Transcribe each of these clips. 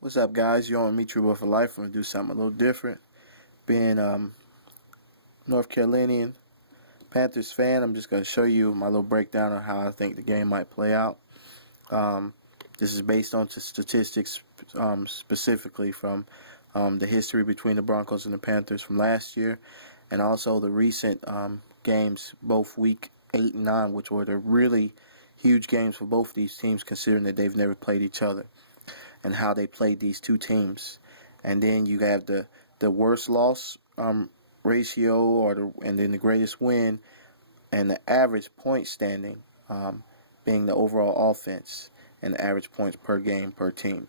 What's up, guys? You're on Meet Your Boy for Life. I'm going to do something a little different. Being North Carolinian Panthers fan, I'm just going to show you my little breakdown on how I think the game might play out. Um, this is based on statistics specifically from the history between the Broncos and the Panthers from last year, and also the recent games, both week 8 and 9, which were the really huge games for both of these teams considering that they've never played each other, and how they played these two teams. And then you have the worst loss ratio, and then the greatest win, and the average point standing being the overall offense and the average points per game per team.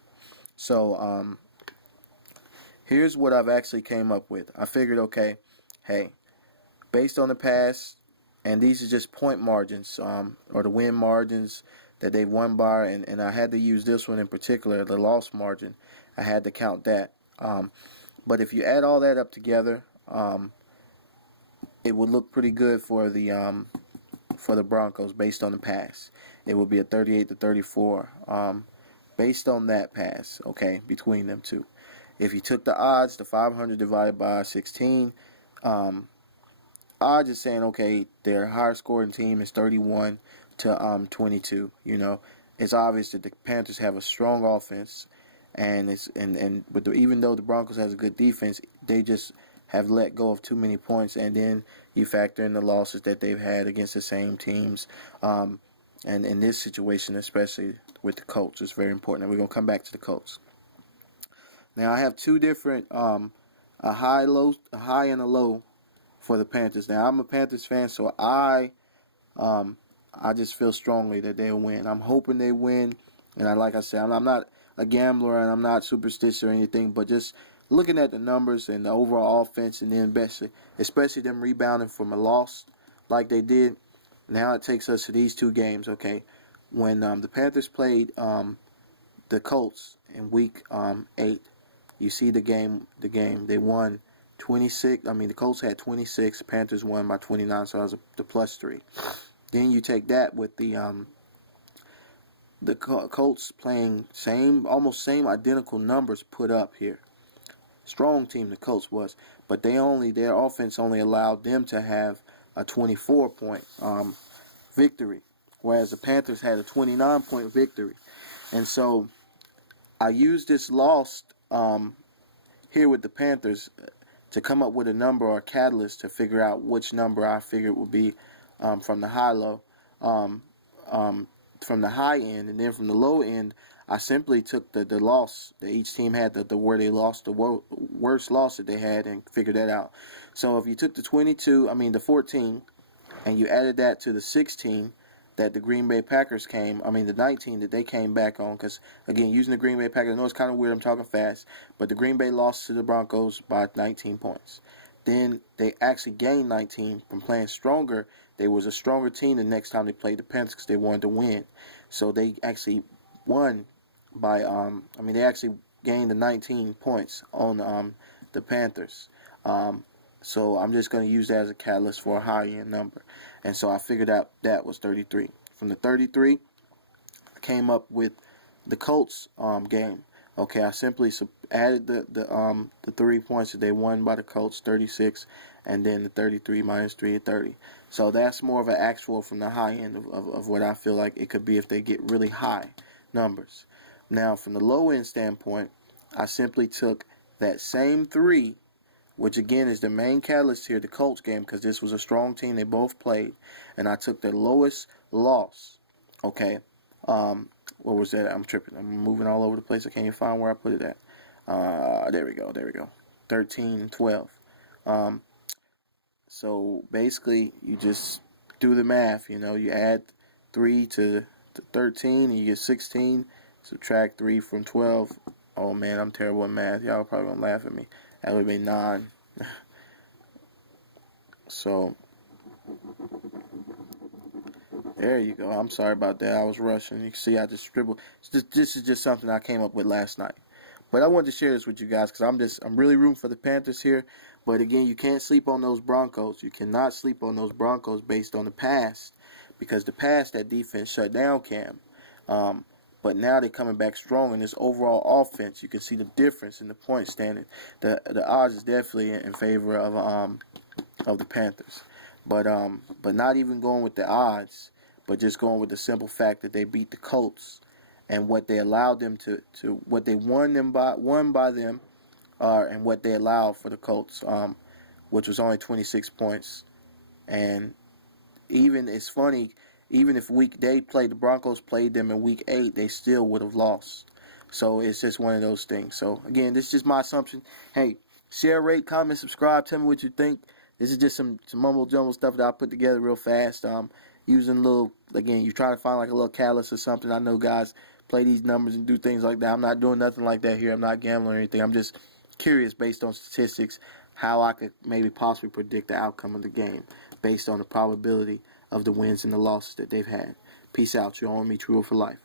So here's what I've actually came up with. I figured, okay, hey, based on the past, and these are just point margins or the win margins that they've won by, and I had to use this one in particular, the loss margin. I had to count that. But if you add all that up together, it would look pretty good for the Broncos based on the pass. It would be a 38-34 based on that pass, okay, between them two. If you took the odds, the 500 divided by 16, odds is saying, okay, their higher scoring team is 31 to 22. You know, it's obvious that the Panthers have a strong offense, and even though the Broncos has a good defense, they just have let go of too many points. And then you factor in the losses that they've had against the same teams, and in this situation, especially with the Colts, it's very important. And we're gonna come back to the Colts. Now I have two different a high and a low for the Panthers. Now I'm a Panthers fan, so I just feel strongly that they'll win. I'm hoping they win, and like I said, I'm not a gambler and I'm not superstitious or anything, but just looking at the numbers and the overall offense, and then especially them rebounding from a loss like they did. Now it takes us to these two games. Okay, when the Panthers played the Colts in week 8, you see the game. They won 26. I mean, the Colts had 26. Panthers won by 29, so that was the +3. Then you take that with the Colts playing almost same identical numbers put up here. Strong team the Colts was, but their offense only allowed them to have a 24-point victory, whereas the Panthers had a 29-point victory. And so I used this loss here with the Panthers to come up with a number or a catalyst to figure out which number I figured would be from the high-low, from the high end, and then from the low end, I simply took the loss that each team had, where they lost, the worst loss that they had, and figured that out. So if you took the 14, and you added that to the 16 that the Green Bay Packers the 19 that they came back on, because, again, using the Green Bay Packers, I know it's kind of weird, I'm talking fast, but the Green Bay lost to the Broncos by 19 points. Then they actually gained 19 from playing stronger. They was a stronger team the next time they played the Panthers because they wanted to win. So they actually won by, they actually gained the 19 points on the Panthers. So I'm just going to use that as a catalyst for a high-end number. And so I figured out that was 33. From the 33, I came up with the Colts game. Okay, I simply added the 3 points that they won by the Colts, 36, and then the 33 minus 3 at 30. So that's more of an actual from the high end of what I feel like it could be if they get really high numbers. Now, from the low end standpoint, I simply took that same 3, which again is the main catalyst here, the Colts game, because this was a strong team. They both played, and I took their lowest loss. Okay, what was that? I'm tripping. I'm moving all over the place. I can't even find where I put it at. There we go. 13 and 12. So basically, you just do the math. You add 3 to 13, and you get 16. Subtract 3 from 12. Oh man, I'm terrible at math. Y'all probably gonna laugh at me. That would be 9. So there you go. I'm sorry about that. I was rushing. You can see I just scribbled. This is just something I came up with last night. But I wanted to share this with you guys because I'm really rooting for the Panthers here. But again, you can't sleep on those Broncos. You cannot sleep on those Broncos based on the past, because the past, that defense shut down Cam. But now they're coming back strong in this overall offense. You can see the difference in the point standing. The odds is definitely in favor of the Panthers. But not even going with the odds, but just going with the simple fact that they beat the Colts and what they allowed them to what they won by them, and what they allowed for the Colts, which was only 26 points. And even it's funny, even if the Broncos played them in week 8, they still would have lost. So it's just one of those things. So again, this is just my assumption. Hey, share, rate, comment, subscribe. Tell me what you think. This is just some mumble jumble stuff that I put together real fast. Using a little, again, you try to find like a little catalyst or something. I know guys play these numbers and do things like that. I'm not doing nothing like that here. I'm not gambling or anything. I'm just curious based on statistics how I could maybe possibly predict the outcome of the game based on the probability of the wins and the losses that they've had. Peace out. You're on me, True for life.